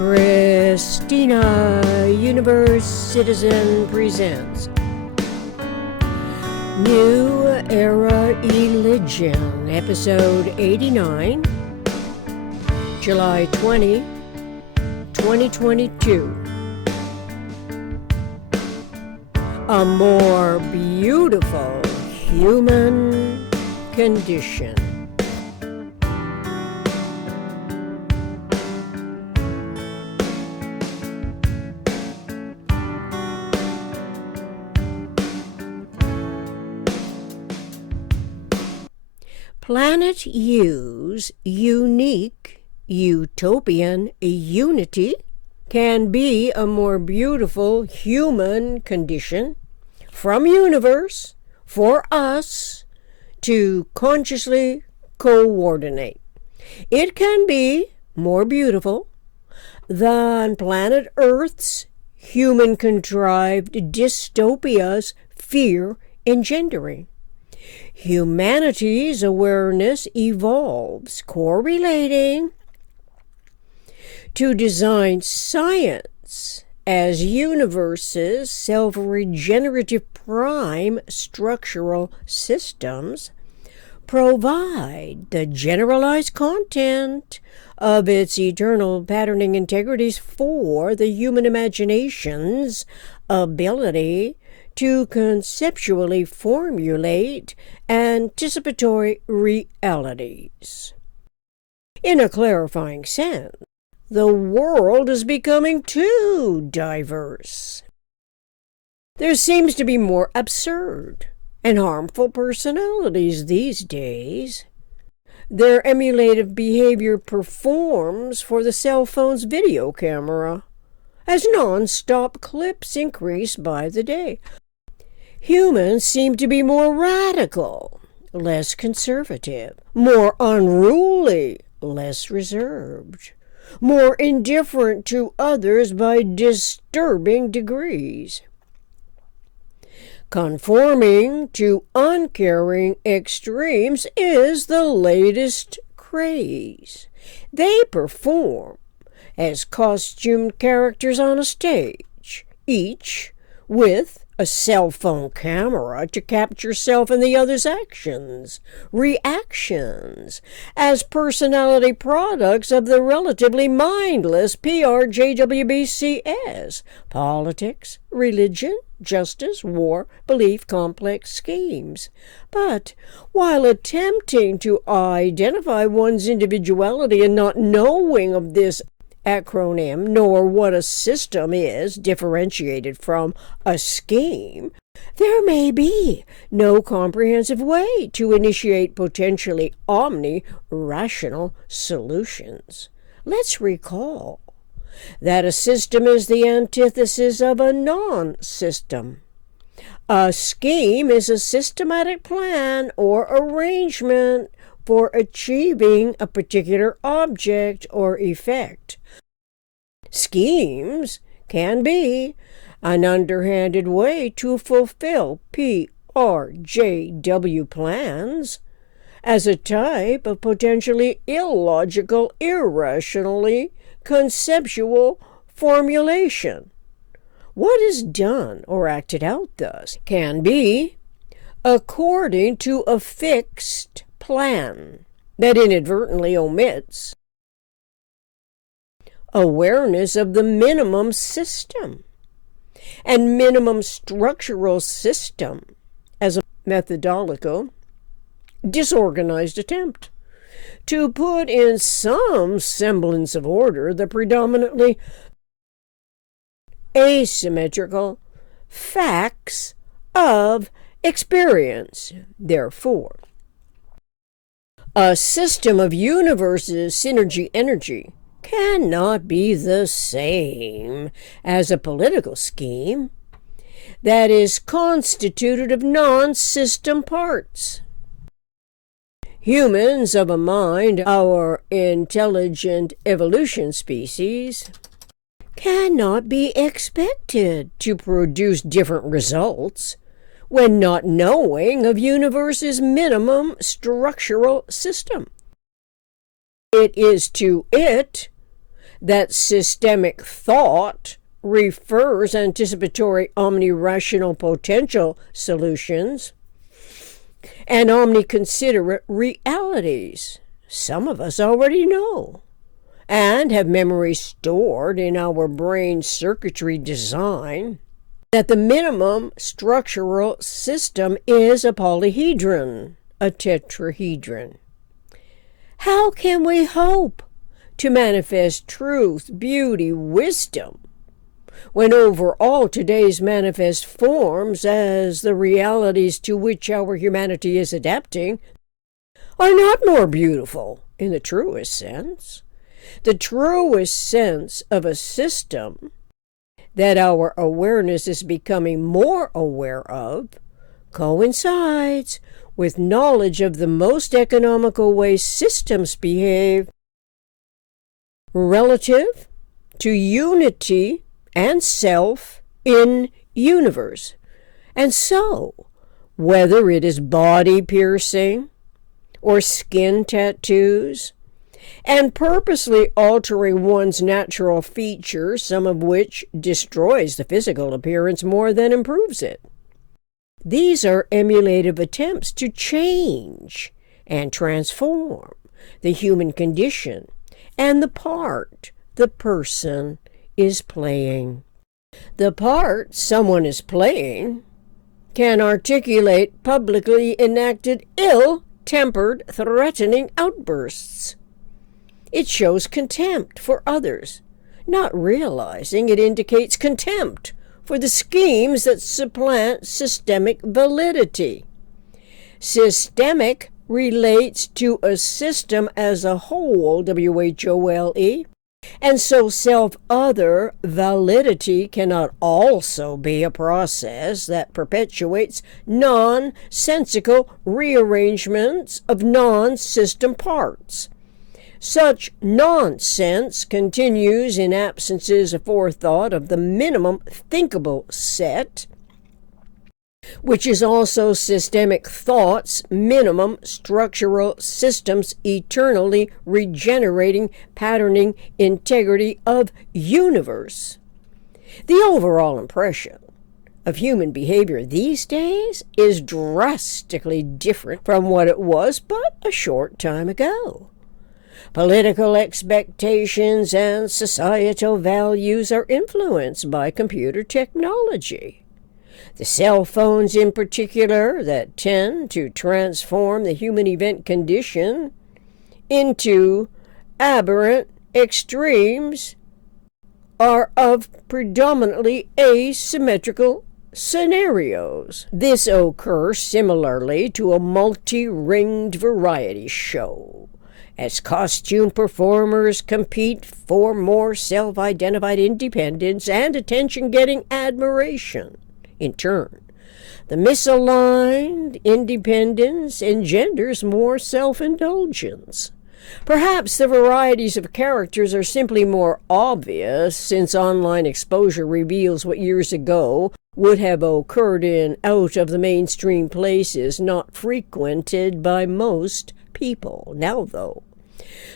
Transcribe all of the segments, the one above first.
Christina Universe Citizen presents New Era Religion, Episode 89, July 20, 2022. A more beautiful human condition. Planet U's unique utopian unity can be a more beautiful human condition from universe for us to consciously coordinate. It can be more beautiful than planet Earth's human contrived dystopia's fear engendering. Humanity's awareness evolves, correlating to design science as universe's self-regenerative prime structural systems provide the generalized content of its eternal patterning integrities for the human imagination's ability to conceptually formulate anticipatory realities. In a clarifying sense, the world is becoming too diverse. There seems to be more absurd and harmful personalities these days. Their emulative behavior performs for the cell phone's video camera as nonstop clips increase by the day. Humans seem to be more radical, less conservative, more unruly, less reserved, more indifferent to others by disturbing degrees. Conforming to uncaring extremes is the latest craze. They perform as costumed characters on a stage, each with a cell phone camera to capture self and the other's actions, reactions, as personality products of the relatively mindless PRJWBCS, politics, religion, justice, war, belief, complex schemes. But while attempting to identify one's individuality and not knowing of this acronym, nor what a system is differentiated from a scheme, there may be no comprehensive way to initiate potentially omni-rational solutions. Let's recall that a system is the antithesis of a non-system. A scheme is a systematic plan or arrangement for achieving a particular object or effect. Schemes can be an underhanded way to fulfill PRJW plans as a type of potentially illogical, irrationally conceptual formulation. What is done or acted out thus can be according to a fixed plan that inadvertently omits awareness of the minimum system and minimum structural system as a methodological, disorganized attempt to put in some semblance of order the predominantly asymmetrical facts of experience. Therefore, a system of universes' synergy energy cannot be the same as a political scheme that is constituted of non-system parts. Humans of a mind, our intelligent evolution species, cannot be expected to produce different results when not knowing of universe's minimum structural system. It is to it that systemic thought refers anticipatory omni-rational potential solutions and omni-considerate realities. Some of us already know and have memory stored in our brain circuitry design that the minimum structural system is a polyhedron, a tetrahedron. How can we hope to manifest truth, beauty, wisdom, when overall today's manifest forms as the realities to which our humanity is adapting are not more beautiful in the truest sense? The truest sense of a system that our awareness is becoming more aware of coincides with knowledge of the most economical way systems behave relative to unity and self in universe. And so, whether it is body piercing or skin tattoos, and purposely altering one's natural features, some of which destroys the physical appearance more than improves it. These are emulative attempts to change and transform the human condition and the part the person is playing. The part someone is playing can articulate publicly enacted ill-tempered, threatening outbursts. It shows contempt for others, not realizing it indicates contempt for the schemes that supplant systemic validity. Systemic relates to a system as a whole, W-H-O-L-E, and so self-other validity cannot also be a process that perpetuates nonsensical rearrangements of non-system parts. Such nonsense continues in absences of forethought of the minimum thinkable set, which is also systemic thought's minimum structural system's eternally regenerating patterning integrity of universe. The overall impression of human behavior these days is drastically different from what it was but a short time ago. Political expectations and societal values are influenced by computer technology. The cell phones in particular that tend to transform the human event condition into aberrant extremes are of predominantly asymmetrical scenarios. This occurs similarly to a multi-ringed variety show, as costume performers compete for more self-identified independence and attention-getting admiration. In turn, the misaligned independence engenders more self-indulgence. Perhaps the varieties of characters are simply more obvious, since online exposure reveals what years ago would have occurred in out-of-the-mainstream places not frequented by most people. Now, though,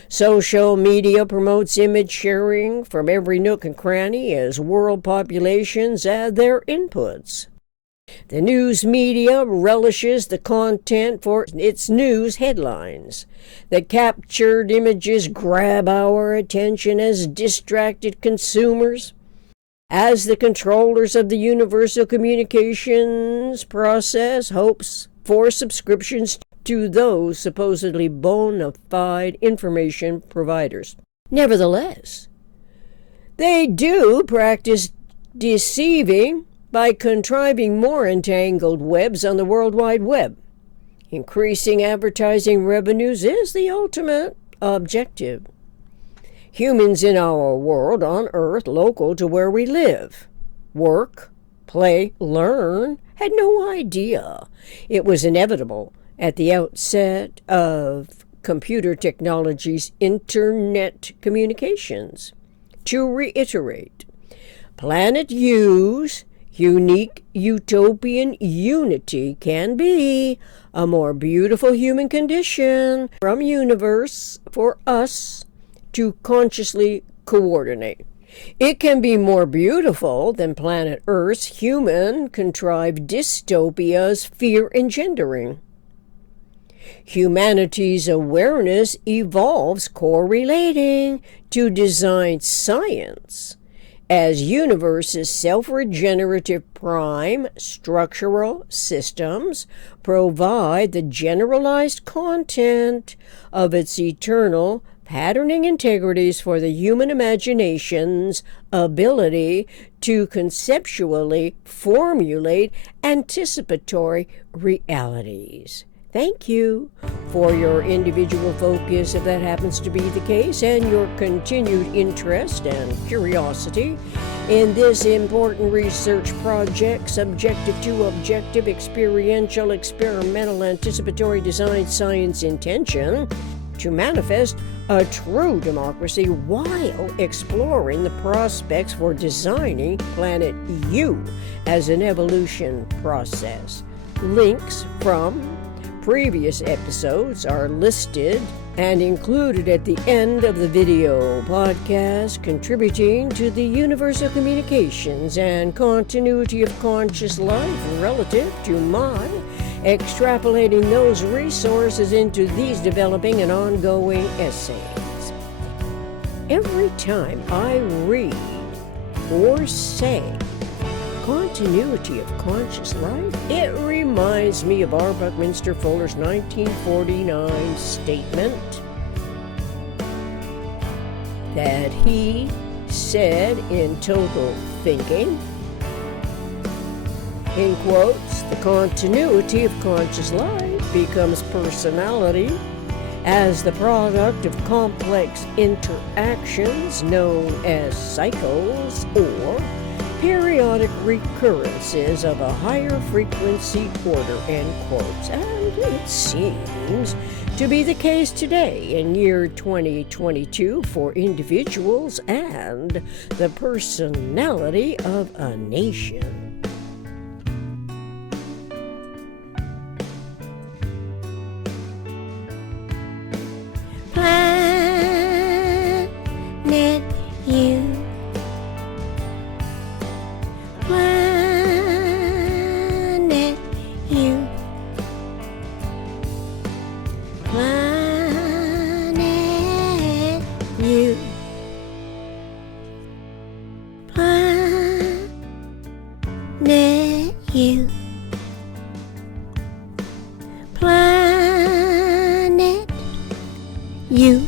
social media promotes image sharing from every nook and cranny as world populations add their inputs. The news media relishes the content for its news headlines. The captured images grab our attention as distracted consumers, as the controllers of the universal communications process hopes for subscriptions to those supposedly bona fide information providers. Nevertheless, they do practice deceiving by contriving more entangled webs on the World Wide Web. Increasing advertising revenues is the ultimate objective. Humans in our world on Earth, local to where we live, work, play, learn, had no idea it was inevitable at the outset of computer technology's internet communications. To reiterate, Planet U's unique utopian unity can be a more beautiful human condition from universe for us to consciously coordinate. It can be more beautiful than planet Earth's human contrived dystopia's fear engendering. Humanity's awareness evolves correlating to design science as universe's self-regenerative prime structural systems provide the generalized content of its eternal patterning integrities for the human imagination's ability to conceptually formulate anticipatory realities. Thank you for your individual focus, if that happens to be the case, and your continued interest and curiosity in this important research project, subjective to objective, experiential, experimental, anticipatory design science intention to manifest a true democracy while exploring the prospects for designing Planet U as an evolution process. Links from previous episodes are listed and included at the end of the video podcast, contributing to the universal communications and continuity of conscious life relative to my extrapolating those resources into these developing and ongoing essays. Every time I read or say continuity of conscious life, it reminds me of R. Buckminster Fuller's 1949 statement that he said in Total Thinking, in quotes, "The continuity of conscious life becomes personality as the product of complex interactions known as cycles or periodic recurrences of a higher frequency order," end quotes. And it seems to be the case today in year 2022 for individuals and the personality of a nation. Planet U. Planet U. Planet U. Planet U. Planet U.